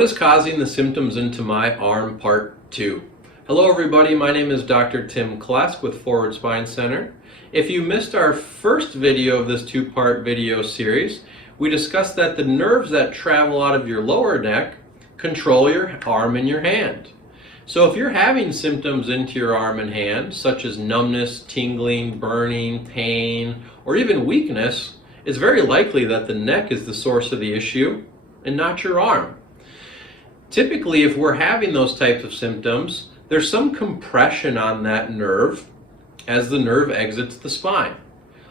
What is causing the symptoms into my arm, part 2? Hello everybody, my name is Dr. Tim Klesk with Forward Spine Center. If you missed our first video of this two-part video series, we discussed that the nerves that travel out of your lower neck control your arm and your hand. So if you're having symptoms into your arm and hand, such as numbness, tingling, burning, pain, or even weakness, it's very likely that the neck is the source of the issue and not your arm. Typically, if we're having those types of symptoms, there's some compression on that nerve as the nerve exits the spine.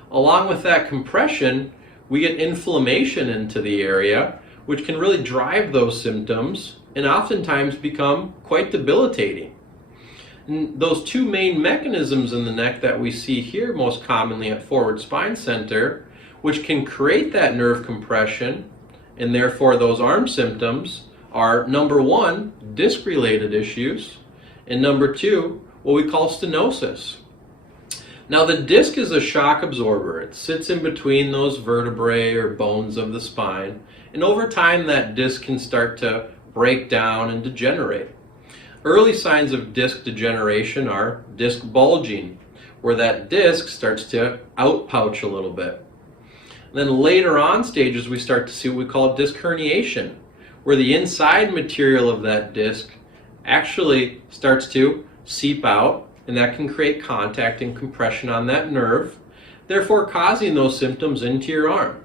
Along with that compression, we get inflammation into the area, which can really drive those symptoms and oftentimes become quite debilitating. And those two main mechanisms in the neck that we see here most commonly at Forward Spine Center, which can create that nerve compression and therefore those arm symptoms, are number one, disc-related issues, and number two, what we call stenosis. Now the disc is a shock absorber. It sits in between those vertebrae or bones of the spine, and over time that disc can start to break down and degenerate. Early signs of disc degeneration are disc bulging, where that disc starts to outpouch a little bit. And then later on stages we start to see what we call disc herniation, where the inside material of that disc actually starts to seep out, and that can create contact and compression on that nerve, therefore causing those symptoms into your arm.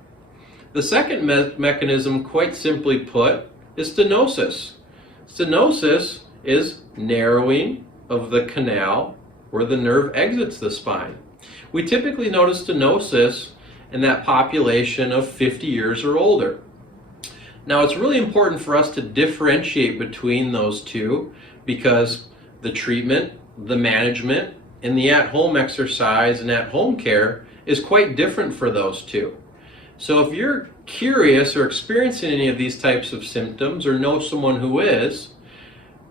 The second mechanism, quite simply put, is stenosis. Stenosis is narrowing of the canal where the nerve exits the spine. We typically notice stenosis in that population of 50 years or older. Now it's really important for us to differentiate between those two because the treatment, the management, and the at-home exercise and at-home care is quite different for those two. So if you're curious or experiencing any of these types of symptoms or know someone who is,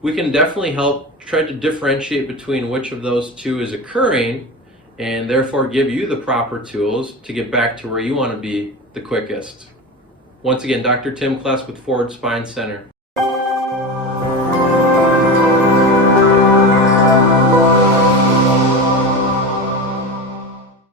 we can definitely help try to differentiate between which of those two is occurring and therefore give you the proper tools to get back to where you want to be the quickest. Once again, Dr. Tim Klesk with Forward Spine Center.